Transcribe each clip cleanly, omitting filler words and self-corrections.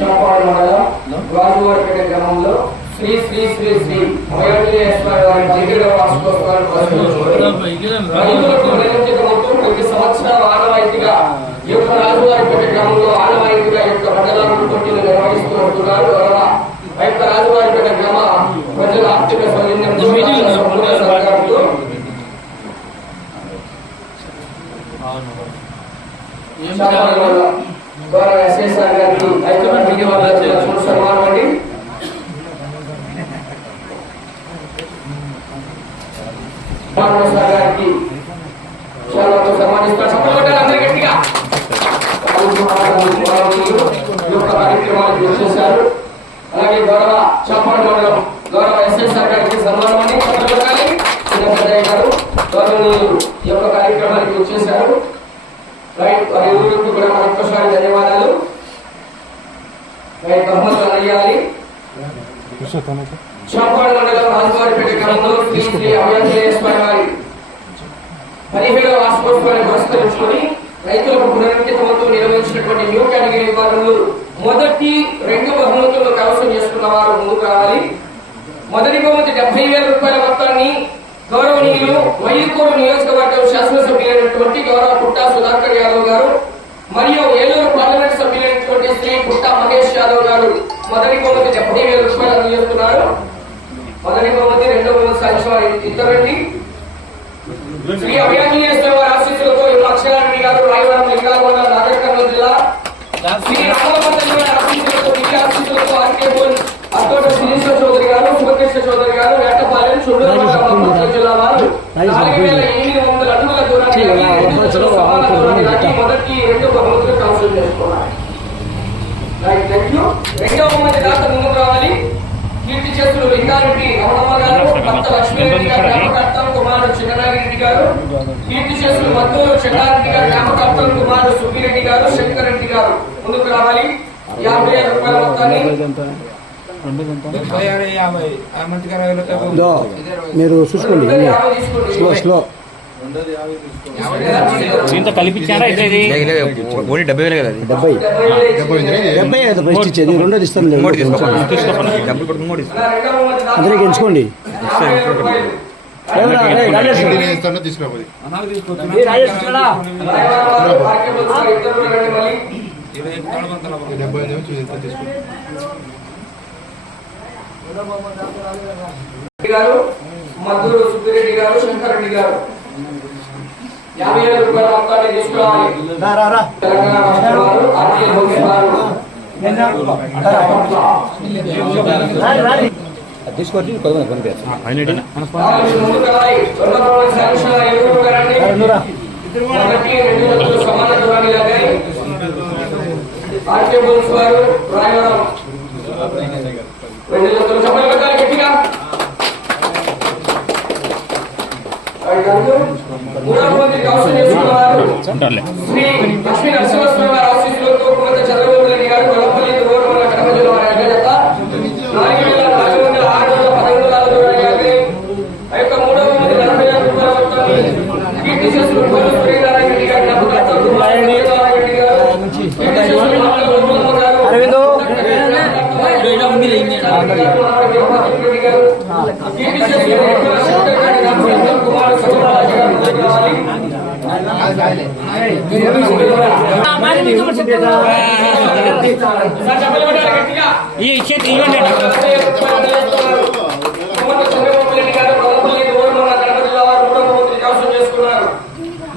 చాపాడు మండలం రాజువారిపేట గ్రామంలో శ్రీ శ్రీ శ్రీ శ్రీ అభయాంజనేయేశ్వర వారి జిల్లా వార్షికోత్సవాలు ప్రతి సంవత్సరం ఆనవాయితీగా ఈ యొక్క రాజువారిపేట గ్రామంలో ఆనవాయితీగా యొక్క మండలాలను పోటీలు నిర్వహిస్తూ ఉంటున్నారు. ఆ యొక్క రాజువారిపేట గ్రామ ప్రజల ఆర్థిక సౌజన్యం గౌరవ ఎస్ఎస్ఆర్ గారికి సన్మానం అండి. గారికి చాలా సన్మానిస్తారు. అందరి గట్టిగా కార్యక్రమాలు చేశారు. అలాగే గౌరవ చాపాడు మండలం గౌరవ ఎస్ఎస్ఆర్ గారికి సన్మానం అని చిన్నపెద్దయ్య గారు గౌరవనీయులు ఈ యొక్క కార్యక్రమానికి వచ్చేశారు. వారి ఊరికి కూడా మరొకసారి ధన్యవాదాలు. బహుమతులు అయ్యాలి. చాపాడు మండలం రాజువారిపేట గ్రామంలో శ్రీ శ్రీ అభయాంజనేయేశ్వర వారి 17వ వార్షికోత్సవాన్ని పురస్కరించుకొని రైతులకు పునరంకితమంతో నిర్వహించినటువంటి న్యూ కేటగిరీ విభాగంలో మొదటి 2 బహుమతులను కైవసం చేసుకున్న వారు ముందుకు రావాలి. మొదటి బహుమతి 70,000 రూపాయల మొత్తాన్ని గౌరవనీయులు వైద్యకూరు నియోజకవర్గం శాసనసభ్యులైనటువంటి గౌరవ పుట్టా సుధాకర్ యాదవ్ గారు మరియు ఏలూరు పార్లమెంట్ సభ్యులైనటువంటి శ్రీ పుట్టా మహేష్ యాదవ్ గారు మొదటి బహుమతి 70,000 రూపాయలు అందజేస్తున్నారు. మొదటి బహుమతి 2వ బహుమతి సాధించిన వారు ఇద్దరండి. శ్రీ అభయాంజనేయేశ్వర వారి ఆశీస్సులతో అక్షరారెడ్డి గారు రాయవరం లింగాలగొండ నాగర్ కర్నూలు జిల్లా, శ్రీ రామభద్ర గారి ఆశీస్సులతో దివ్య ఆశీస్సులతో ఆర్కేబోల్ అత్తోట శ్రీశ్వర చౌదరి గారు, శుభకృష్ణ చౌదరి గారు, వేటపాలెం చుండూరు జిల్లా వారు 4,800 అడుగుల దూరాన్ని సమాన దూరాన్ని దాటి మొదటి 2 బహుమతులు కైవసం చేసుకున్నారు. రెండవ బహుమతి దాకా ముందుకు రావాలి. కీర్తి చేతులు లింగారెడ్డి రమణమ్మ గారు, భర్త లక్ష్మీరెడ్డి గారు, జ్ఞాపకర్తం కుమారుడు చిన్ననాగిరెడ్డి గారు, కీర్తి చేతులు మద్దూరు చెన్నారెడ్డి గారు, జ్ఞాపకర్తం కుమారుడు సుబ్బిరెడ్డి గారు, శంకర్ రెడ్డి గారు ముందుకు రావాలి. 50,000 రూపాయల మొత్తాన్ని మీరు చూసుకోండి. స్లో దీంతో కలిపించారా? 70,000 కదా. 70 ఫస్ట్ ఇచ్చేది, రెండోది ఇస్తాను. అందరికి ఎంచుకోండి. మద్దూరు సుబ్బిరెడ్డి గారు, శంకర్ రెడ్డి గారు 50,000 రూపాయల మొత్తాన్ని తీసుకోవాలి. తెలంగాణ రాష్ట్ర వారు ఆర్టీఎల్ హౌస్ వారు తీసుకోండి. సమాన దూరాన్ని లాగాయి. ఆర్టీఎల్ వారు రాయవరం 2 లక్షల సభలు పెట్టాలి గట్టిగా. మూడవ మంది కౌన్సిల్ చేసుకున్నారు శ్రీ లక్ష్మీ నరసింహస్వామి వారి ఆశీస్సులతో కుమత చంద్రబాబు రెడ్డి గారు గొల్లపల్లి దూరం కడప జిల్లా వారి అధ్యక్షత 4,411 దూరాన్ని. ఆ యొక్క మూడవ మంది 40,000 రూపాయల మొత్తాన్ని కీర్తి చేస్తున్న సూర్యనారాయణ రెడ్డి గారు, జ్ఞాపకర్తం సూర్యనారాయణ రెడ్డి గారు, కీర్తి చేస్తున్న గోపమ్మ గారు,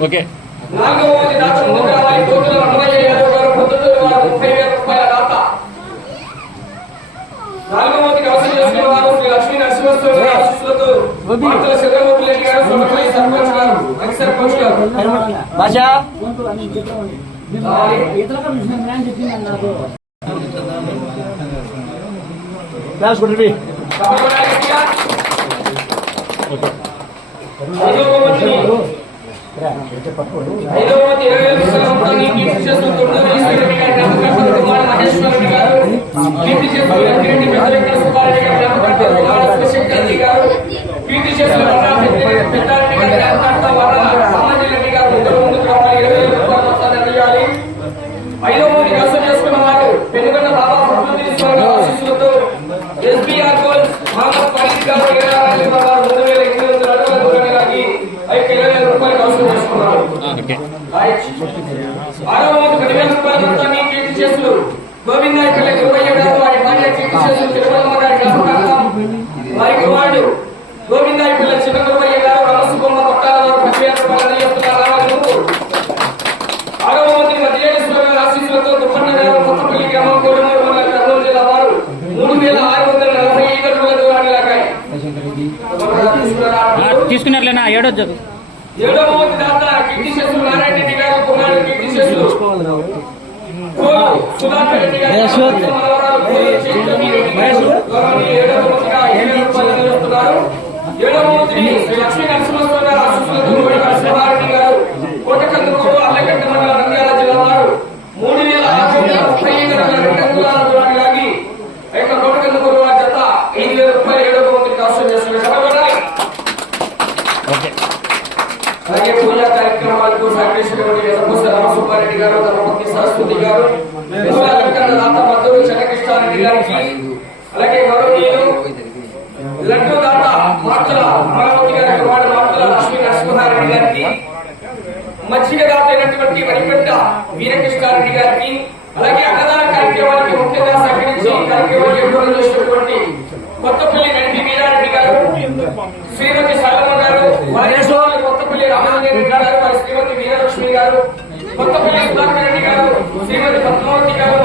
ఓకే. 4వ మంది డాక్టర్ ముందుకు రావాలి. కోతుల అన్నయ్య యాదవ్ గారు, పొద్దుటూరు వారు 30,000 రూపాయల దాత. 4వ మంది కౌన్సిల్ చేసుకున్న వారు శ్రీ లక్ష్మీ నరసింహస్వామి గారి ఆశీస్సులతో భక్తుల చంద్రబాబు రెడ్డి గారు, సొంతపల్లి సర్పంచ్ గారు, వైస్ సర్పంచ్ గారు. క్లాస్ కొట్టి ఐదవ మంది 20,000 రూపాయల మొత్తాన్ని కీర్తి చేస్తున్న తొమ్మిదవ కుమార్ మహేశ్వరరెడ్డి గారు, కీర్తి చేస్తున్న వెంకరెడ్డి పెద్దరెడ్డి సుబ్బారెడ్డి గారు, జ్ఞాపకర్తం కుమార్ శివశంకర్ గారు, కీర్తి చేస్తున్న పెద్దారెడ్డి గారు, జ్ఞాపకర్తం రామారెడ్డి గారు ముందుకు రావాలి. 20,000 రూపాయల మొత్తాన్ని అందించాలి. 5వ మంది కౌన్సిల్ చేసుకున్న వారు పెనుగొండ బాబా గోవిందాయపల్లి గురువయ్య గారు వారి భార్య కీర్తిశేషులు తిరుమలమ్మ గారి జ్ఞాపకార్థం వారి కుమారుడు గోవిందాయపల్లి చిన్న గురువయ్య గారు రమసుబొమ్మ కొట్టాల వారు పచ్చివేత్ర పనులు చేస్తున్న రామగురు 6వ మంత్రి మధ్యేశ్వర గారి ఆశీస్సులతో దుప్పన్న గారు కొత్తపల్లి గ్రామం కోడమూరు మండలం కర్నూలు జిల్లా వారు 3645 అడుగుల దూరాన్ని లాగాయి. తీసుకున్నారులేనా ఏడో జగ 7వ మంత్రి దాత కీర్తిశేషులు నారాయణ రెడ్డి గారు కుమారుడు కీర్తిశేషులు సుధాకర్ రెడ్డి గారు మనవరాలు చైతన్య రెడ్డి గారు గౌరవనీయ 7వ మంత్రిగా 7 రూపాయలు నిలుస్తున్నారు. 7వ మంత్రి శ్రీ లక్ష్మీ నరసింహస్వామి గారు ఆశీస్సులతో శివారెడ్డి గారు కోటకందుకూరు అల్లగడ్డ మండలం నంద్యాల జిల్లా వారు 3635 అడుగుల 2 అంగుళాల దూరాన్ని లాగి కోటకందుకూరు వారి జత 5000 రూపాయలు 7వ మంత్రికి అవసరం చేస్తున్నారు. అలాగే పూజా కార్యక్రమాలకు సహకరించినటువంటి యశపూస రామసుబ్బారెడ్డి గారు ధర్మపతి సరస్వతి గారు దాత మద్దూరు చంద్రకృష్ణారెడ్డి గారికి అలాగే గౌరవనీయులు లడ్డు దాత మార్చల అమరావతి గారి కుమారుడు మార్చల లక్ష్మీ నరసింహారెడ్డి గారికి మజ్జిగ దాత అయినటువంటి వరిపెట్ట వీరకృష్ణారెడ్డి గారికి అలాగే అన్నదాన కార్యక్రమానికి ముఖ్యంగా సహకరించి కార్యక్రమాలు ఏర్పాటు చేసినటువంటి కొత్తపల్లి నడిపి వీరారెడ్డి గారు శ్రీమతి సాలమ్మ గారు వారి కొత్తపల్లి రామారెడ్డి గారు వారి శ్రీమతి వీరలక్ష్మి గారు కొత్తపల్లి సుధాకర్ రెడ్డి గారు శ్రీమతి పద్మావతి గారు